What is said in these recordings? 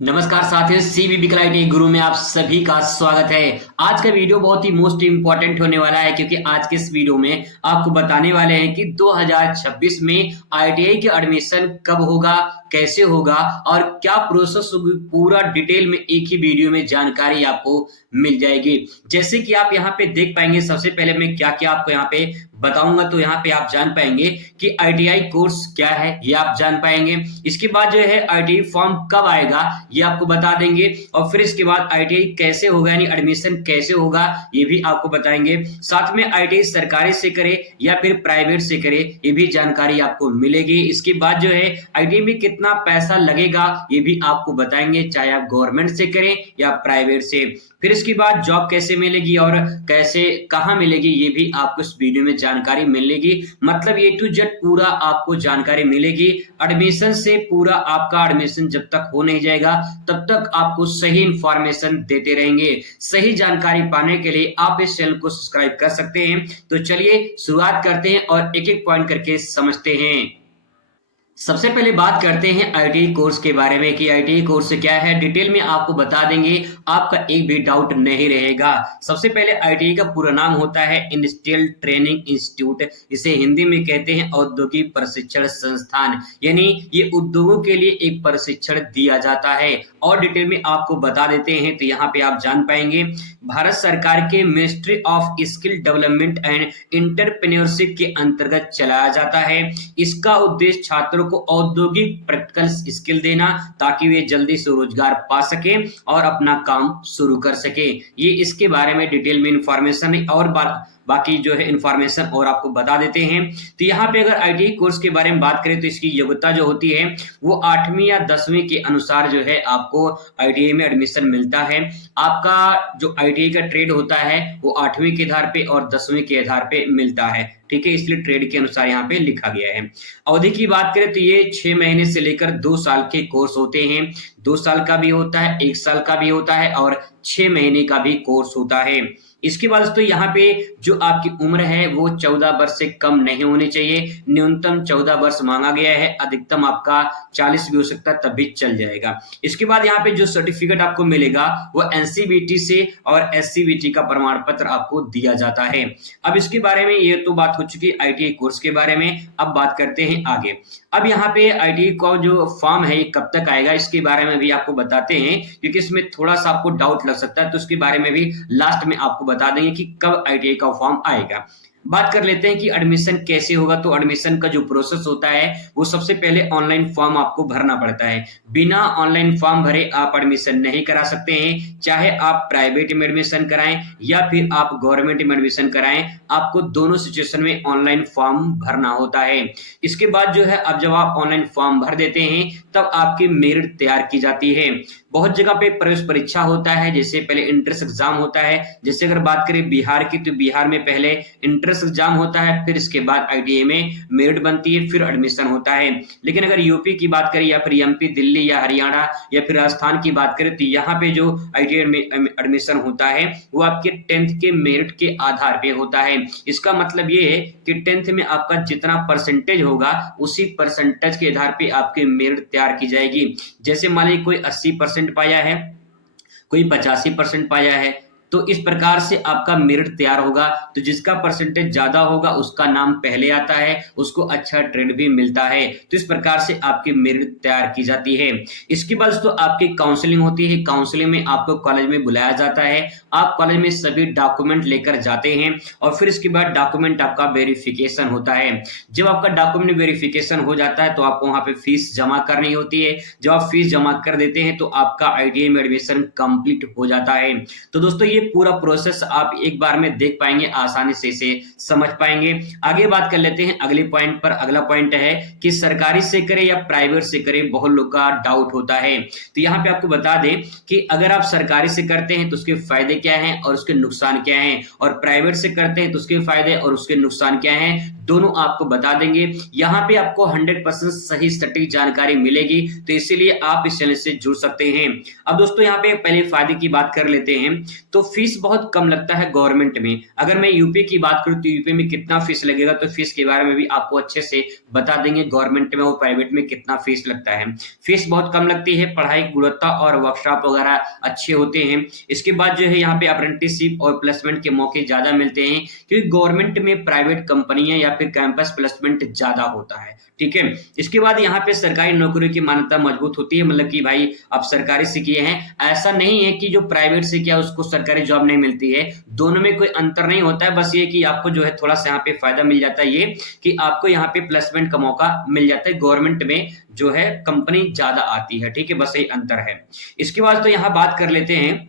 नमस्कार साथियों, CVV client गुरु में आप सभी का स्वागत है। आज का वीडियो बहुत ही मोस्ट इंपॉर्टेंट होने वाला है क्योंकि आज के इस वीडियो में आपको बताने वाले हैं कि 2026 में आईटीआई के एडमिशन कब होगा, कैसे होगा और क्या प्रोसेस होगी, पूरा डिटेल में एक ही वीडियो में जानकारी आपको मिल जाएगी। जैसे कि आप यहाँ पे देख पाएंगे, सबसे पहले मैं क्या क्या आपको यहाँ पे बताऊंगा तो यहाँ पे आप जान पाएंगे कि आईटीआई कोर्स क्या है, ये आप जान पाएंगे। इसके बाद जो है आईटीआई फॉर्म कब आएगा ये आपको बता देंगे और फिर इसके बाद आईटीआई कैसे होगा यानी एडमिशन कैसे होगा ये भी आपको बताएंगे। साथ में आईटीआई सरकारी से करे या फिर प्राइवेट से करे ये भी जानकारी आपको मिलेगी। इसके बाद जो है आईटीआई में कितना पैसा लगेगा ये भी आपको बताएंगे, चाहे आप गवर्नमेंट से करें या प्राइवेट से। फिर इसके बाद जॉब कैसे मिलेगी और कैसे कहाँ मिलेगी ये भी आपको इस वीडियो में जानकारी मिलेगी। मतलब ए टू जेड पूरा आपको जानकारी मिलेगी। एडमिशन से पूरा आपका एडमिशन जब तक हो नहीं जाएगा तब तक आपको सही इंफॉर्मेशन देते रहेंगे। सही जानकारी पाने के लिए आप इस चैनल को सब्सक्राइब कर सकते हैं। तो चलिए शुरुआत करते हैं और एक एक पॉइंट करके समझते हैं। सबसे पहले बात करते हैं आईटीआई कोर्स के बारे में कि आईटीआई कोर्स क्या है, डिटेल में आपको बता देंगे, आपका एक भी डाउट नहीं रहेगा। सबसे पहले आईटीआई का पूरा नाम होता है इंडस्ट्रियल ट्रेनिंग इंस्टीट्यूट, इसे हिंदी में कहते हैं औद्योगिक प्रशिक्षण संस्थान, यानी ये उद्योगों के लिए एक प्रशिक्षण दिया जाता है। और डिटेल में आपको बता देते हैं तो यहाँ पे आप जान पाएंगे, भारत सरकार के ministry of skill development and entrepreneurship के अंतर्गत चलाया जाता है। इसका उद्देश्य छात्रों को औद्योगिक प्रैक्टिकल स्किल देना ताकि वे जल्दी से रोजगार पा सके और अपना काम शुरू कर सके। ये इसके बारे में डिटेल में इंफॉर्मेशन है और बाकी जो है इंफॉर्मेशन और आपको बता देते हैं। तो यहाँ पे अगर आईटीआई कोर्स के बारे में बात करें तो इसकी योग्यता जो होती है वो 8वीं या 10वीं के अनुसार जो है आपको आईटीआई में एडमिशन मिलता है। आपका जो आईटीआई का ट्रेड होता है वो 8वीं के आधार पे और 10वीं के आधार पे मिलता है, ठीक है, इसलिए ट्रेड के अनुसार यहाँ पे लिखा गया है। अवधि की बात करें तो ये 6 महीने से लेकर 2 साल के कोर्स होते हैं। 2 साल का भी होता है, 1 साल का भी होता है और 6 महीने का भी कोर्स होता है। इसके बाद दोस्तों यहाँ पे जो आपकी उम्र है वो 14 वर्ष से कम नहीं होनी चाहिए। न्यूनतम 14 वर्ष मांगा गया है, अधिकतम आपका 40 भी हो सकता है, तब भी चल जाएगा। इसके बाद यहाँ पे जो सर्टिफिकेट आपको मिलेगा वो एनसीवीटी से और एससीवीटी का प्रमाण पत्र आपको दिया जाता है। अब इसके बारे में ये तो बात हो चुकी आईटीआई कोर्स के बारे में। अब बात करते हैं आगे। अब यहाँ पे आईटीआई का जो फॉर्म है ये कब तक आएगा इसके बारे में भी आपको बताते हैं, क्योंकि इसमें थोड़ा सा आपको डाउट लग सकता है, तो उसके बारे में भी लास्ट में आपको बता देंगे कि कब आईटीआई का फॉर्म आएगा। बात कर लेते हैं कि एडमिशन कैसे होगा। तो एडमिशन का जो प्रोसेस होता है वो सबसे पहले ऑनलाइन फॉर्म आपको भरना पड़ता है। बिना ऑनलाइन फॉर्म भरे आप एडमिशन नहीं करा सकते हैं, चाहे आप प्राइवेट में एडमिशन कराएं या फिर आप गवर्नमेंट में एडमिशन कराएं, आपको दोनों सिचुएशन में ऑनलाइन फॉर्म भरना होता है। इसके बाद जो है अब जब आप ऑनलाइन फॉर्म भर देते हैं तब आपकी मेरिट तैयार की जाती है। बहुत जगह पे प्रवेश परीक्षा होता है, जैसे पहले एंट्रेंस एग्जाम होता है। जैसे अगर बात करें बिहार की तो बिहार में पहले एंट्रेंस एग्जाम होता है, फिर इसके बाद आईटीआई में मेरिट बनती है, फिर एडमिशन होता है। लेकिन अगर यूपी की बात करें या फिर एमपी, दिल्ली या हरियाणा या फिर राजस्थान की बात करें तो यहाँ पे जो आईटीआई में एडमिशन होता है वो आपके 10th के मेरिट के आधार पे होता है। इसका मतलब ये है कि 10th में आपका जितना परसेंटेज होगा उसी परसेंटेज के आधार पे आपकी मेरिट तैयार की जाएगी। जैसे मान लीजिए कोई 80% पाया है, कोई 85% पाया है, तो इस प्रकार से आपका मेरिट तैयार होगा। तो जिसका परसेंटेज ज्यादा होगा उसका नाम पहले आता है, उसको अच्छा ट्रेड भी मिलता है। तो इस प्रकार से आपकी मेरिट तैयार की जाती है। इसके बाद तो आपकी काउंसलिंग होती है। काउंसलिंग में आपको कॉलेज में बुलाया जाता है, आप कॉलेज में सभी डॉक्यूमेंट लेकर जाते हैं और फिर इसके बाद डॉक्यूमेंट आपका वेरिफिकेशन होता है। जब आपका डॉक्यूमेंट वेरिफिकेशन हो जाता है तो आपको वहां पे फीस जमा करनी होती है। जब आप फीस जमा कर देते हैं तो आपका आईटीआई में एडमिशन कंप्लीट हो जाता है। तो दोस्तों ये पूरा प्रोसेस आप एक बार में देख पाएंगे, आसानी से इसे समझ पाएंगे। आगे बात कर लेते हैं अगले पॉइंट पर। अगला पॉइंट है कि सरकारी से करें या प्राइवेट से करें, बहुत लोग का डाउट होता है। तो यहाँ पे आपको बता दें कि अगर आप सरकारी से करते हैं तो उसके फायदे क्या हैं और उसके नुकसान क्या हैं, और प्राइवेट से करते हैं तो उसके फायदे और उसके नुकसान क्या हैं, दोनों आपको बता देंगे। यहाँ पे आपको 100% सही सटीक जानकारी मिलेगी, तो इसीलिए आप इस चैनल से जुड़ सकते हैं। अब दोस्तों यहाँ पे पहले फायदे की बात कर लेते हैं। तो फीस बहुत कम लगता है गवर्नमेंट में। अगर मैं यूपी की बात करूँ तो यूपी में कितना फीस लगेगा, तो फीस के बारे में भी आपको अच्छे से बता देंगे, गवर्नमेंट में और प्राइवेट में कितना फीस लगता है। फीस बहुत कम लगती है, पढ़ाई की गुणवत्ता और वर्कशॉप वगैरह अच्छे होते हैं। इसके बाद जो है यहाँ पे अप्रेंटिसशिप और प्लेसमेंट के मौके ज्यादा मिलते हैं, क्योंकि गवर्नमेंट में प्राइवेट कंपनियां या फिर कैंपस प्लेसमेंट ज्यादा होता है। ठीक है, इसके बाद यहाँ पे सरकारी नौकरियों की मान्यता मजबूत होती है, मतलब कि भाई आप सरकारी से किए हैं, ऐसा नहीं है कि जो प्राइवेट से किया उसको सरकारी जॉब नहीं मिलती है। दोनों में कोई अंतर नहीं होता है, बस ये कि आपको जो है थोड़ा सा यहाँ पे फायदा मिल जाता है, ये कि आपको यहाँ पे प्लेसमेंट का मौका मिल जाता है, गवर्नमेंट में जो है कंपनी ज्यादा आती है। ठीक है, बस यही अंतर है। इसके बाद तो यहाँ बात कर लेते हैं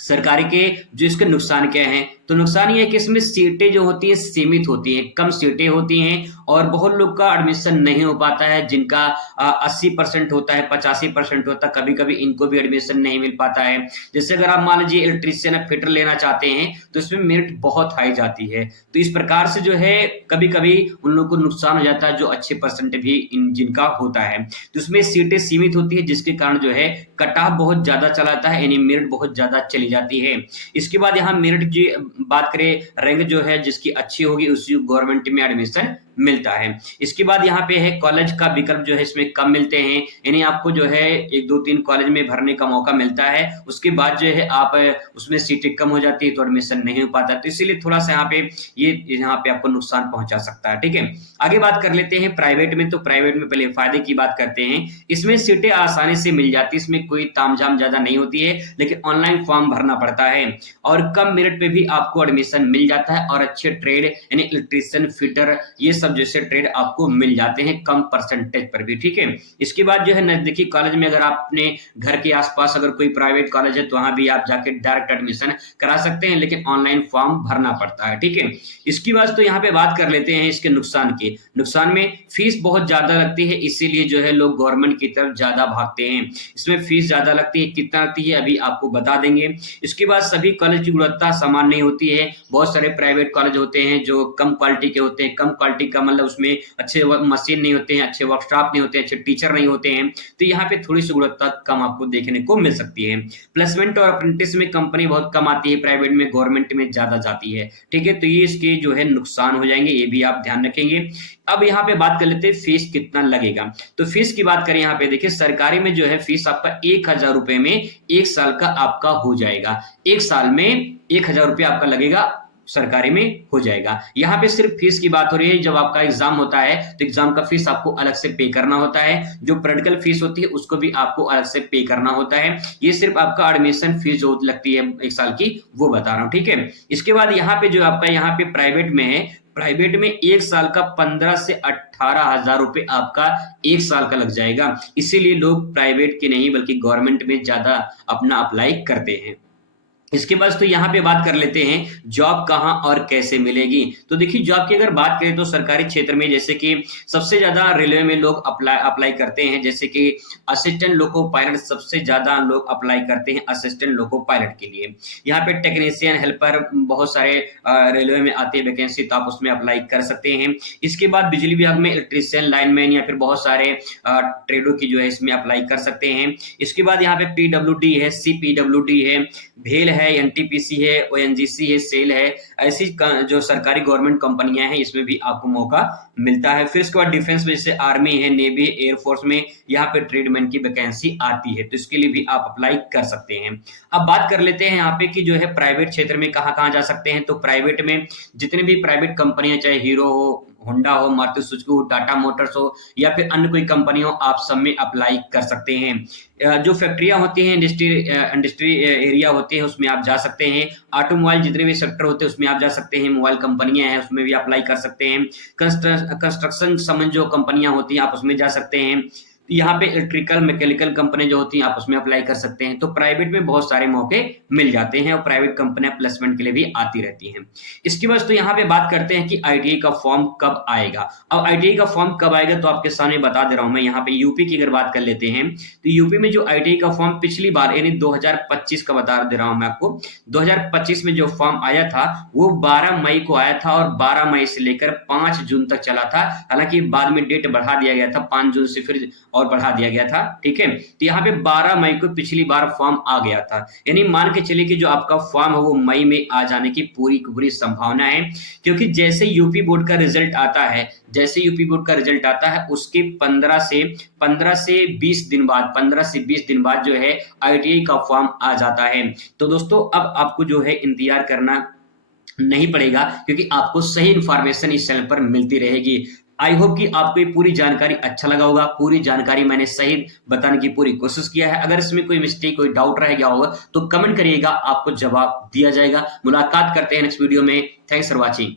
सरकारी के जो इसके नुकसान क्या हैं। तो नुकसान ये है कि इसमें सीटें जो होती है सीमित होती हैं, कम सीटें होती हैं और बहुत लोग का एडमिशन नहीं हो पाता है, जिनका 80% होता है, 85% होता है, कभी कभी इनको भी एडमिशन नहीं मिल पाता है। जैसे अगर आप मान लीजिए इलेक्ट्रीशियन या फिटर लेना चाहते हैं तो इसमें मेरिट बहुत हाई जाती है, तो इस प्रकार से जो है कभी कभी उन लोगों को नुकसान हो जाता है जो अच्छे परसेंट भी जिनका होता है। तो उसमें सीटें सीमित होती है, जिसके कारण जो है कट ऑफ बहुत ज्यादा चलाता है, यानी मेरिट बहुत ज्यादा चली जाती है। इसके बाद यहाँ मेरिट की बात करें, रैंक जो है जिसकी अच्छी होगी उसी गवर्नमेंट में एडमिशन मिलता है। इसके बाद यहाँ पे है कॉलेज का विकल्प जो है इसमें कम मिलते हैं, यानी आपको जो है 1-2-3 कॉलेज में भरने का मौका मिलता है, उसके बाद जो है आप उसमें सीटें कम हो जाती है तो एडमिशन नहीं हो पाता, तो इसीलिए थोड़ा सा ये यहाँ पे आपको नुकसान पहुंचा सकता है। ठीक है, आगे बात कर लेते हैं प्राइवेट में। तो प्राइवेट में पहले फायदे की बात करते हैं। इसमें सीटें आसानी से मिल जाती है, इसमें कोई तामझाम ज्यादा नहीं होती है, लेकिन ऑनलाइन फॉर्म भरना पड़ता है और कम मेरिट पे भी आपको एडमिशन मिल जाता है और अच्छे ट्रेड यानी इलेक्ट्रीशियन, फिटर, ये सब जैसे ट्रेड आपको मिल जाते हैं कम परसेंटेज पर भी। ठीक है, इसके बाद जो है नजदीकी कॉलेज में अगर आपने घर के आसपास अगर कोई प्राइवेट कॉलेज है तो वहां भी आप जाके डायरेक्ट एडमिशन करा सकते हैं, लेकिन ऑनलाइन फॉर्म भरना पड़ता है। ठीक है, इसकी बाद तो यहाँ पे बात कर लेते हैं इसके नुकसान की। नुकसान में फीस बहुत ज्यादा लगती है, इसीलिए जो है लोग गवर्नमेंट की तरफ ज्यादा भागते हैं। इसमें फीस ज्यादा लगती है, कितना लगती है अभी आपको बता देंगे। इसके बाद सभी कॉलेज की गुणवत्ता समान नहीं होती है, बहुत सारे प्राइवेट कॉलेज होते हैं जो कम क्वालिटी के होते हैं। कम क्वालिटी का मतलब उसमें अच्छे मशीन नहीं होते हैं, अच्छे वर्कशॉप नहीं होते हैं, अच्छे टीचर नहीं होते हैं, तो यहाँ पे थोड़ी सी गुणवत्ता कम आपको देखने को मिल सकती है। प्लेसमेंट और अप्रेंटिस में कंपनी बहुत कम आती है, प्राइवेट में गवर्नमेंट में ज्यादा जाती है। ठीक है, तो ये इसके जो है नुकसान हो जाएंगे, ये भी आप ध्यान रखेंगे। अब यहाँ पे बात कर लेते हैं फीस कितना लगेगा। तो फीस की बात करें यहाँ पे देखिए, सरकारी में जो है फीस आपका 1000 रुपए में 1 साल का आपका हो जाएगा। 1 साल में 1000 रुपया आपका लगेगा, सरकारी में हो जाएगा। यहाँ पे सिर्फ फीस की बात हो रही है, जब आपका एग्जाम होता है तो एग्जाम का फीस आपको अलग से पे करना होता है, जो प्रैक्टिकल फीस होती है उसको भी आपको अलग से पे करना होता है। ये सिर्फ आपका एडमिशन फीस जो लगती है 1 साल की, वो बता रहा हूँ। ठीक है, इसके बाद यहाँ पे जो आपका यहाँ पे प्राइवेट में है, प्राइवेट में 1 साल का 15 से 18,000 रुपए आपका 1 साल का लग जाएगा, इसीलिए लोग प्राइवेट के नहीं बल्कि गवर्नमेंट में ज्यादा अपना अप्लाई करते हैं। इसके बाद तो यहाँ पे बात कर लेते हैं जॉब कहाँ और कैसे मिलेगी। तो देखिए, जॉब की अगर बात करें तो सरकारी क्षेत्र में जैसे कि सबसे ज्यादा रेलवे में लोग अप्लाई करते हैं, जैसे कि असिस्टेंट लोको पायलट सबसे ज्यादा लोग अप्लाई करते हैं असिस्टेंट लोको पायलट के लिए। यहाँ पे टेक्नीशियन, हेल्पर बहुत सारे रेलवे में आती है वैकेंसी, तो आप उसमें अप्लाई कर सकते हैं। इसके बाद बिजली विभाग में इलेक्ट्रीशियन, लाइनमैन या फिर बहुत सारे ट्रेडों की जो है इसमें अप्लाई कर सकते हैं। इसके बाद यहाँ पे PWD है, CPWD है, भेल है, NTPC है, ONGC है, सेल है, ऐसी जो सरकारी गवर्नमेंट कंपनियां हैं इसमें भी आपको मौका मिलता है। फिर इसके बाद डिफेंस में जैसे आर्मी है, नेवी, एयरफोर्स में यहाँ पे ट्रेडमैन की वैकेंसी आती है, तो इसके लिए भी आप अप्लाई कर सकते हैं। अब बात कर लेते हैं यहाँ पे कि जो है प्राइवेट क्षेत्र में कहाँ कहाँ जा सकते हैं। तो प्राइवेट में जितने भी प्राइवेट कंपनियां, चाहे हीरो हो, होंडा हो, मारुति सुजुकी हो, टाटा मोटर्स हो या फिर अन्य कोई कंपनी हो, आप सब में अप्लाई कर सकते हैं। जो फैक्ट्रियां होती हैं, इंडस्ट्री एरिया होते हैं, उसमें आप जा सकते हैं। ऑटोमोबाइल जितने भी सेक्टर होते हैं उसमें आप जा सकते हैं। मोबाइल कंपनियां हैं उसमें भी अप्लाई कर सकते हैं। कंस्ट्रक्शन संबंध जो कंपनियां होती हैं आप उसमें जा सकते हैं। यहाँ पे इलेक्ट्रिकल, मैकेनिकल कंपनी जो होती हैं आप उसमें अप्लाई कर सकते हैं। तो प्राइवेट में बहुत सारे मौके मिल जाते हैं और प्राइवेट कंपनियां प्लेसमेंट के लिए भी आती रहती हैं। इसके बाद तो यहाँ पे बात करते हैं कि ITI का फॉर्म कब आएगा। अब ITI का फॉर्म कब आएगा तो आपके सामने बता दे रहा हूं मैं। यहाँ पे यूपी की अगर बात कर लेते हैं तो यूपी में जो ITI का फॉर्म पिछली बार यानी 2025 का बता दे रहा हूं मैं आपको, 2025 में जो फॉर्म आया था वो 12 मई को आया था और 12 मई से लेकर 5 जून तक चला था। हालांकि बाद में डेट बढ़ा दिया गया था 5 जून से फिर और बढ़ा दिया गया था। ठीक है, तो यहाँ पे 12 मई को पिछली बार फॉर्म आ गया था, यानी मान के चलिए कि जो आपका फॉर्म है वो मई में आ जाने की पूरी पूरी संभावना है, क्योंकि जैसे यूपी बोर्ड का रिजल्ट आता है, जैसे यूपी बोर्ड का रिजल्ट आता है उसके 15 से 20 दिन बाद, 15 से 20 दिन बाद जो है आईटीआई का फॉर्म आ जाता है। तो दोस्तों अब आपको जो है इंतजार करना नहीं पड़ेगा, क्योंकि आपको सही इंफॉर्मेशन इस चैनल पर मिलती रहेगी। आई होप कि आपको ये पूरी जानकारी अच्छा लगा होगा। पूरी जानकारी मैंने सही बताने की पूरी कोशिश किया है। अगर इसमें कोई मिस्टेक, कोई डाउट रह गया होगा तो कमेंट करिएगा, आपको जवाब दिया जाएगा। मुलाकात करते हैं नेक्स्ट वीडियो में। Thanks for watching.